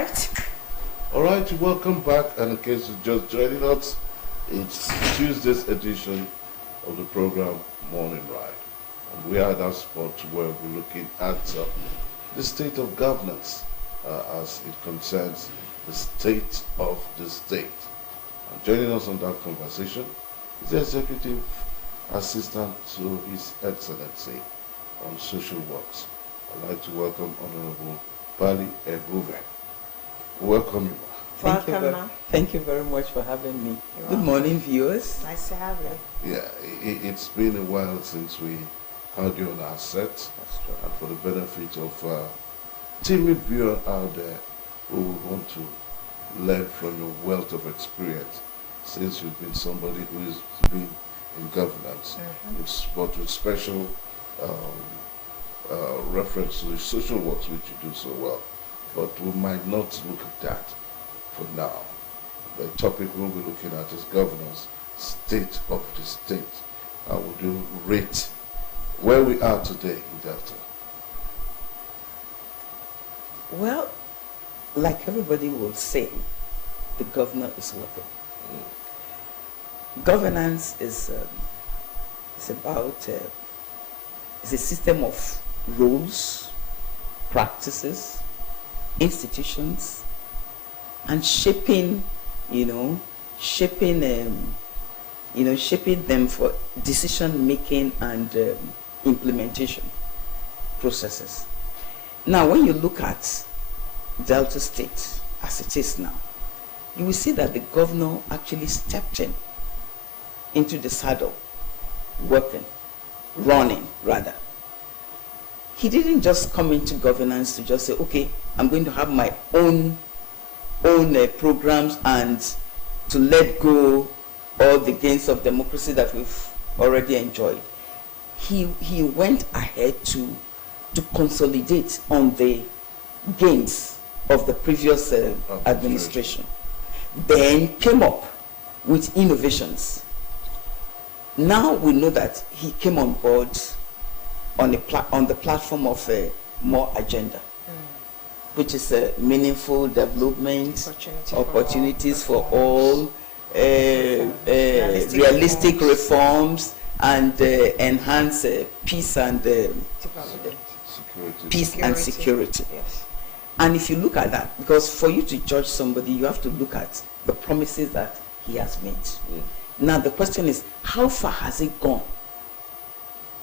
right. All right, welcome back. And in case you're just joining us, it's Tuesday's edition of the program Morning Ride. And we are at that spot where we're looking at the state of governance as it concerns the state of the state. And joining us on that conversation is the Executive Assistant to His Excellency on Social Works. I'd like to welcome Honorable Bali Ehuve. Welcome you. Thank you very much for having me. Good morning, viewers. Nice to have you. Yeah, it's been a while since we had you on our set. That's true. And for the benefit of timid viewers out there who would want to learn from your wealth of experience, since you've been somebody who has been in governance, but with special reference to the social works which you do so well. But we might not look at that for now. The topic we'll be looking at is governance, state of the state. How would you rate where we are today in Delta? Well, like everybody will say, the governor is working. Governance is about it's a system of rules, practices, institutions, and shaping them for decision making and implementation processes. Now, when you look at Delta State as it is now, you will see that the governor actually stepped into the saddle, running rather. He didn't just come into governance to just say, okay, I'm going to have my own programs and to let go all the gains of democracy that we've already enjoyed. He went ahead to consolidate on the gains of the previous administration. Then came up with innovations. Now we know that he came on board on the platform of more agenda, which is meaningful development, opportunities for all, realistic reforms, and enhance peace and security. Yes. And if you look at that, because for you to judge somebody, you have to look at the promises that he has made. Now the question is, how far has he gone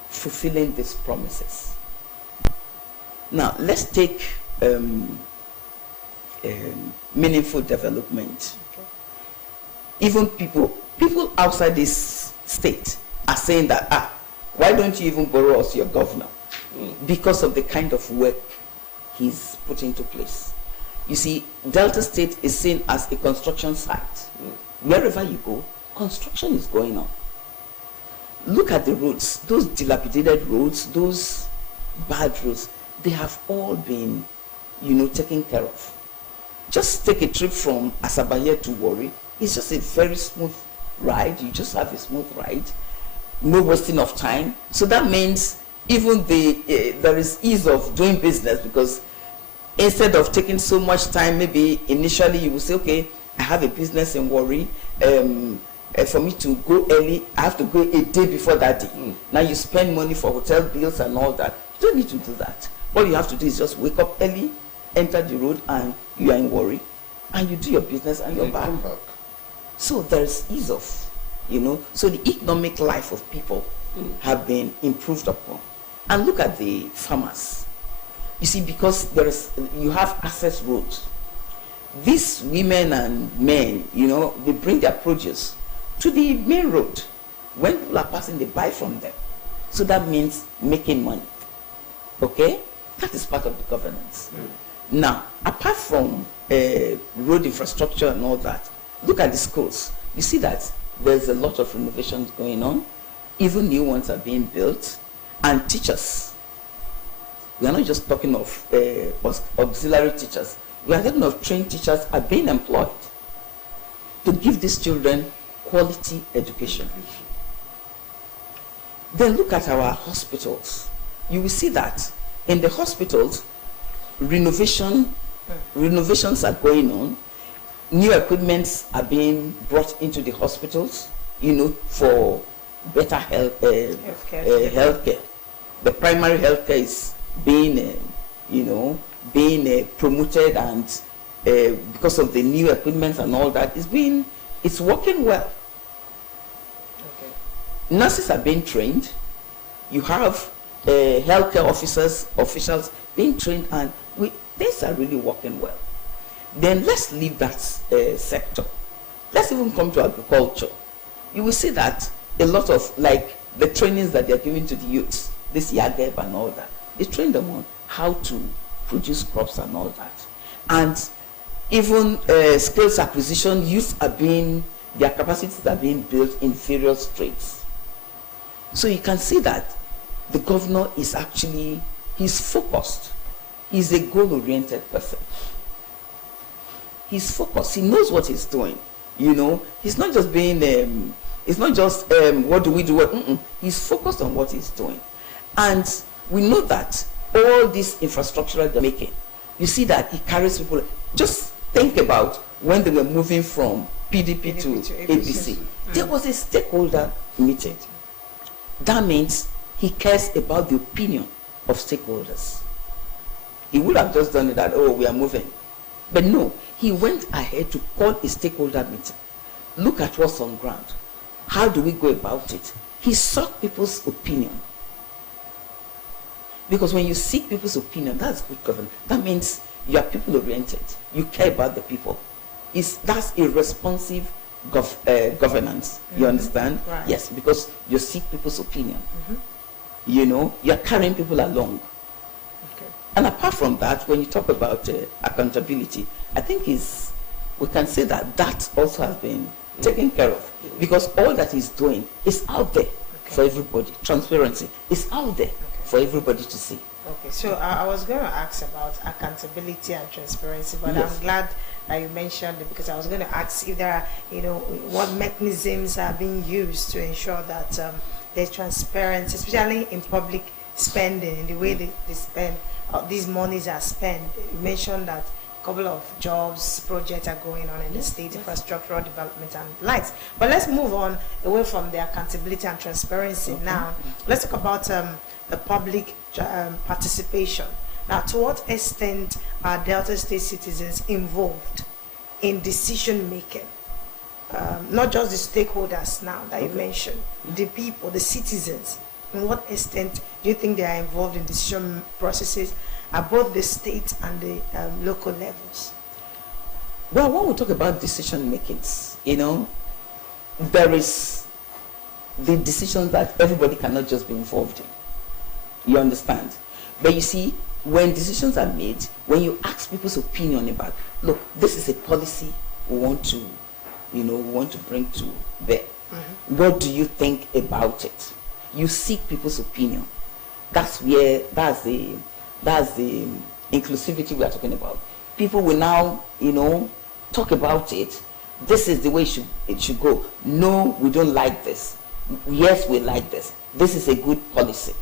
fulfilling these promises? Now let's take meaningful development. Okay. Even people outside this state are saying that, why don't you even borrow us your governor? Because of the kind of work he's put into place. You see, Delta State is seen as a construction site. Wherever you go, construction is going on. Look at the roads, those dilapidated roads, those bad roads, they have all been, taken care of. Just take a trip from Asaba here to Warri. It's just a very smooth ride. You just have a smooth ride, no wasting of time. So that means even there is ease of doing business, because instead of taking so much time, maybe initially you will say, okay, I have a business in Warri. For me to go early, I have to go a day before that day. Now you spend money for hotel bills and all that. You don't need to do that. What you have to do is just wake up early, enter the road, and you are in Warri, and you do your business and you're back. So there's ease of, so the economic life of people have been improved upon. And look at the farmers. You see, because you have access roads. These women and men, they bring their produce to the main road. When people are passing, they buy from them. So that means making money. Okay? That is part of the governance. Now, apart from road infrastructure and all that, look at the schools. You see that there's a lot of renovations going on. Even new ones are being built. And teachers. We are not just talking of auxiliary teachers. We are talking of trained teachers are being employed to give these children quality education. Then look at our hospitals. You will see that in the hospitals, renovation Renovations are going on. New equipments are being brought into the hospitals, for better healthcare. The primary healthcare is being, promoted, and because of the new equipment and all that, it's working well. Okay. Nurses are being trained. You have healthcare officials being trained, and things are really working well. Then let's leave that sector. Let's even come to agriculture. You will see that a lot of, like, the trainings that they're giving to the youths, this Yageb and all that, they train them on how to produce crops and all that. And even skills acquisition, their capacities are being built in various trades. So you can see that the governor is actually, he's focused. He's a goal-oriented person. He's focused. He knows what he's doing. He's not just being, it's not just what do we do? He's focused on what he's doing. And we know that all this infrastructure they're making, you see that it carries people. Just think about when they were moving from PDP to APC. There was a stakeholder meeting. That means he cares about the opinion of stakeholders. He would have just done it that, we are moving. But no, he went ahead to call a stakeholder meeting. Look at what's on ground. How do we go about it? He sought people's opinion. Because when you seek people's opinion, that's good governance. That means you are people-oriented. You care about the people. That's a responsive governance. You understand? Right. Yes, because you seek people's opinion. You're carrying people along. Okay. And apart from that, when you talk about accountability, I think we can say that also has been taken care of, because all that he's doing is out there for everybody. Transparency is out there for everybody to see. Okay, so I was going to ask about accountability and transparency, but Yes. I'm glad that you mentioned it, because I was going to ask if there are, what mechanisms are being used to ensure that there's transparency, especially in public spending, in the way they spend, these monies are spent. You mentioned that a couple of jobs, projects are going on in the state, infrastructural development and lights. But let's move on away from the accountability and transparency now. Let's talk about the public participation. Now, to what extent are Delta State citizens involved in decision making? Not just the stakeholders now that you mentioned, the people, the citizens. In what extent do you think they are involved in decision processes at both the state and the local levels? Well, when we talk about decision makings, there is the decisions that everybody cannot just be involved in. You understand? But you see, when decisions are made, when you ask people's opinion about, look, this is a policy we want to bring to bear. What do you think about it? You seek people's opinion. That's the inclusivity we are talking about. People will now, talk about it. This is the way it should go. No, we don't like this. Yes, we like this. This is a good policy.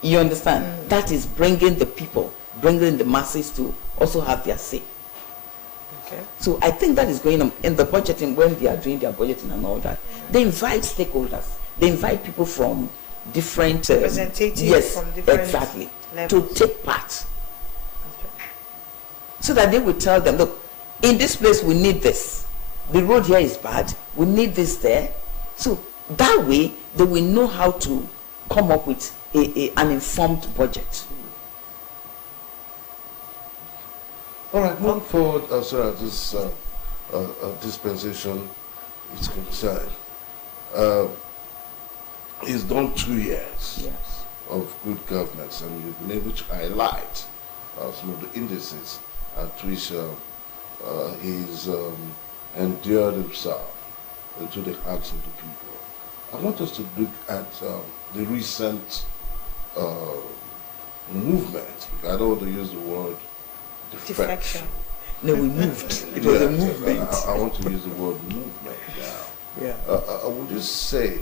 You understand? That is bringing the people, bringing the masses to also have their say. Okay. So I think that is going on in the budgeting, when they are doing their budgeting and all that. They invite stakeholders. They invite people from different representatives from different exactly levels to take part. So that they will tell them, look, in this place we need this. The road here is bad. We need this there. So that way they will know how to come up with an informed budget. All right, moving forward, as far as this dispensation is concerned, it's done 2 years of good governance, and you've been able to highlight some of the indices at which he's endeared himself into the hearts of the people. I want us to look at the recent movement. I don't want to use the word defection. No, we moved. It was a movement. I want to use the word movement now. Yeah. I would just say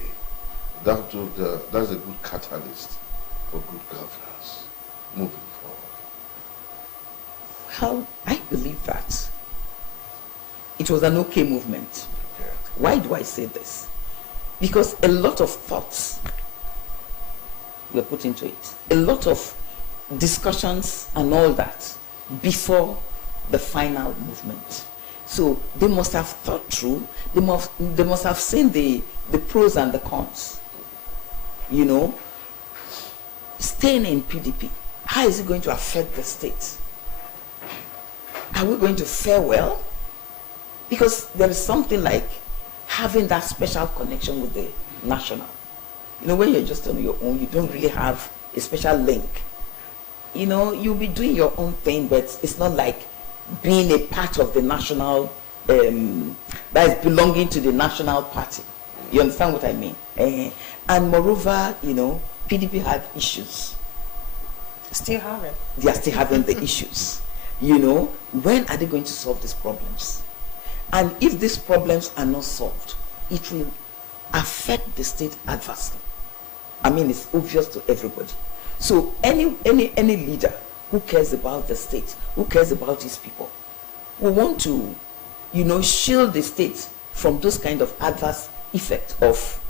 that's a good catalyst for good governance moving Well, I believe that it was an okay movement. Okay. Why do I say this? Because a lot of thoughts were put into it, a lot of discussions and all that before the final movement. So they must have thought through, they must have seen the pros and the cons. You know, staying in PDP, how is it going to affect the state? Are we going to fare well? Because there is something like having that special connection with the national. You know, when you're just on your own, you don't really have a special link. You know, you'll be doing your own thing, but it's not like being a part of the national, that is belonging to the national party. You understand what I mean? And moreover, you know, PDP had issues. Still have it. They are still having the issues. You know, when are they going to solve these problems? And if these problems are not solved, it will affect the state adversely. I mean, it's obvious to everybody. So any leader who cares about the state, who cares about his people, will want to, you know, shield the state from those kind of adverse effects of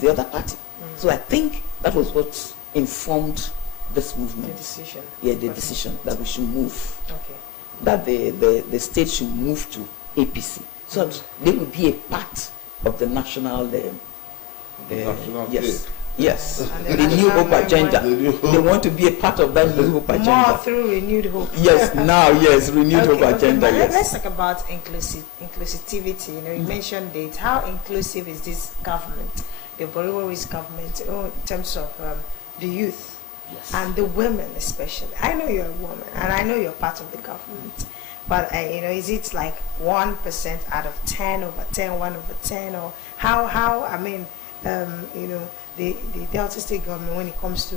the other party. So I think that was what informed this movement. The decision. Yeah, the decision that we should move. Okay. That the state should move to APC. So that they will be a part of the national National yes. cake. Yes, And the the New Hope national agenda. The New Hope. They want to be a part of that New Hope agenda. More through renewed hope. Yes, now, yes, renewed hope agenda, but yes. Let's talk about inclusivity. You know, you mentioned it. How inclusive is this government, the Boriwari's government, in terms of the youth Yes. and the women especially? I know you're a woman, and I know you're part of the government. But you know, is it like 1% out of 10 over 10, 1 over 10, or how? I mean, you know, the Delta State government, when it comes to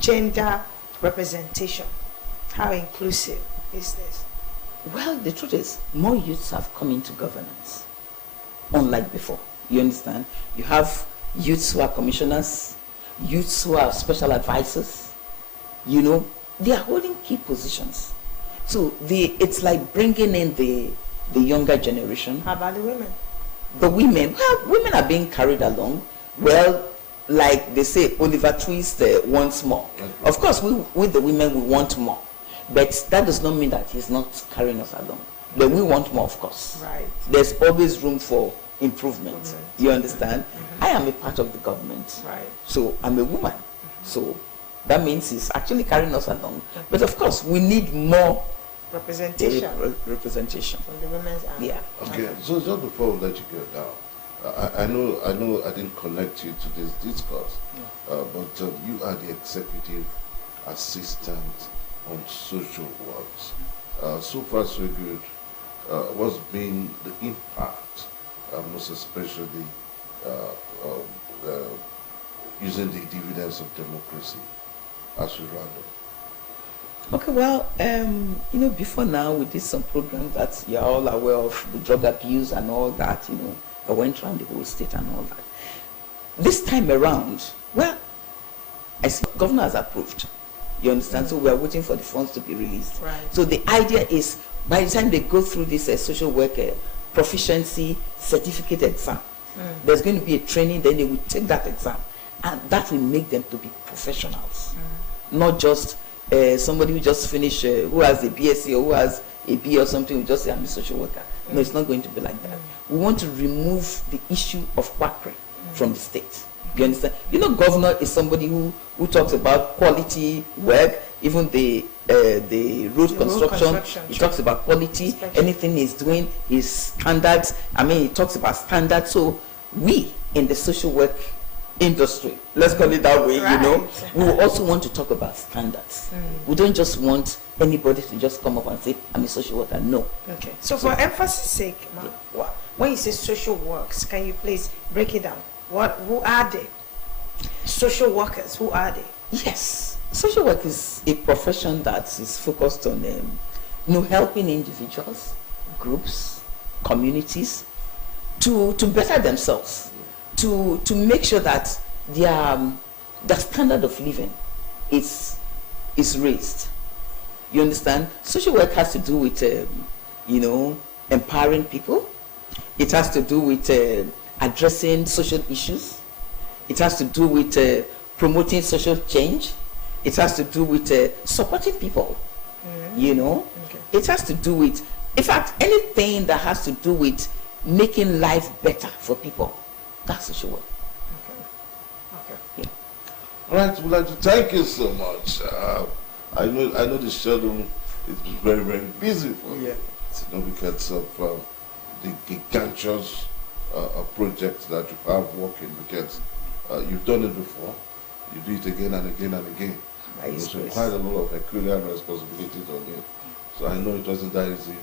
gender representation, how inclusive is this? Well, the truth is, more youths have come into governance, unlike before. You understand? You have youths who are commissioners, youths who are special advisors. You know, they are holding key positions. So it's like bringing in the younger generation. How about the women? The women, well, women are being carried along. Well, like they say, Oliver Twist wants more. Of course, with the women, we want more. But that does not mean that he's not carrying us along. But we want more, of course. Right. There's always room for improvement. You understand? I am a part of the government. Right. So I'm a woman. So that means he's actually carrying us along. But of course, we need more Representation representation. from the women's angle. Yeah. Okay, so just before we let you go down, I know I didn't connect you to this discourse, but you are the executive assistant on social works. So far, so good. What's been the impact, most especially using the dividends of democracy as we round up? Okay, well, you know, before now we did some programs that you're all aware of, the drug abuse and all that, you know, that went around the whole state and all that. This time around, well, I see governor has approved. You understand? So we are waiting for the funds to be released. Right. So the idea is, by the time they go through this social work proficiency certificate exam, there's going to be a training, then they will take that exam. And that will make them to be professionals, not just somebody who just finished, who has a BSc or who has a B or something, who just say, I'm a social worker. No, it's not going to be like that. We want to remove the issue of quackery from the state. You understand? You know, governor is somebody who talks about quality work, even the road construction. He talks about quality. Anything he's doing is standards. I mean, he talks about standards. So we in the social work industry, let's call it that way, you know, we also want to talk about standards. We don't just want anybody to just come up and say, I'm a social worker. No. Okay. So for emphasis sake, when you say social works, can you please break it down? Who are they? Social workers, who are they? Yes. Social work is a profession that is focused on helping individuals, groups, communities to better themselves, to make sure that their standard of living is raised. You understand? Social work has to do with, empowering people. It has to do with addressing social issues. It has to do with promoting social change. It has to do with supporting people. Okay. It has to do with, in fact, anything that has to do with making life better for people. That's social work. Okay. All right, we'd like to thank you so much. I know the schedule is very, very busy for you. Because of the gigantic projects that you have working, because you've done it before, you do it again and again and again. So quite a lot of Herculean responsibilities on you. So I know it wasn't that easy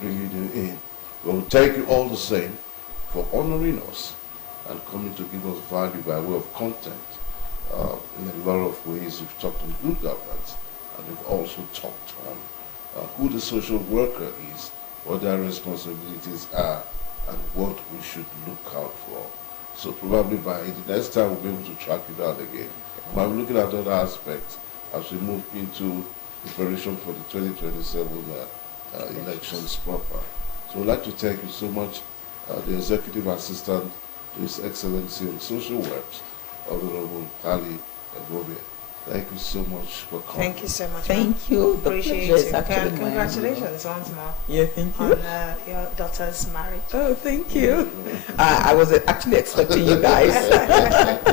bringing you in. But we thank you all the same for honoring us and coming to give us value by way of content. In a lot of ways, you've talked on good governance, and you've also talked on who the social worker is, what their responsibilities are, and what we should look out for. So probably by the next time we'll be able to track it down again. But I'm looking at other aspects as we move into preparation for the 2027 elections proper. So I'd like to thank you so much, the Executive Assistant to His Excellency on Social Works, Honorable Ali Agobia. Thank you so much for coming. Thank you so much. Thank you. The Appreciate pleasure is it. actually mine. Congratulations once more Yeah, thank you. on your daughter's marriage. Oh, thank you. I was actually expecting you guys.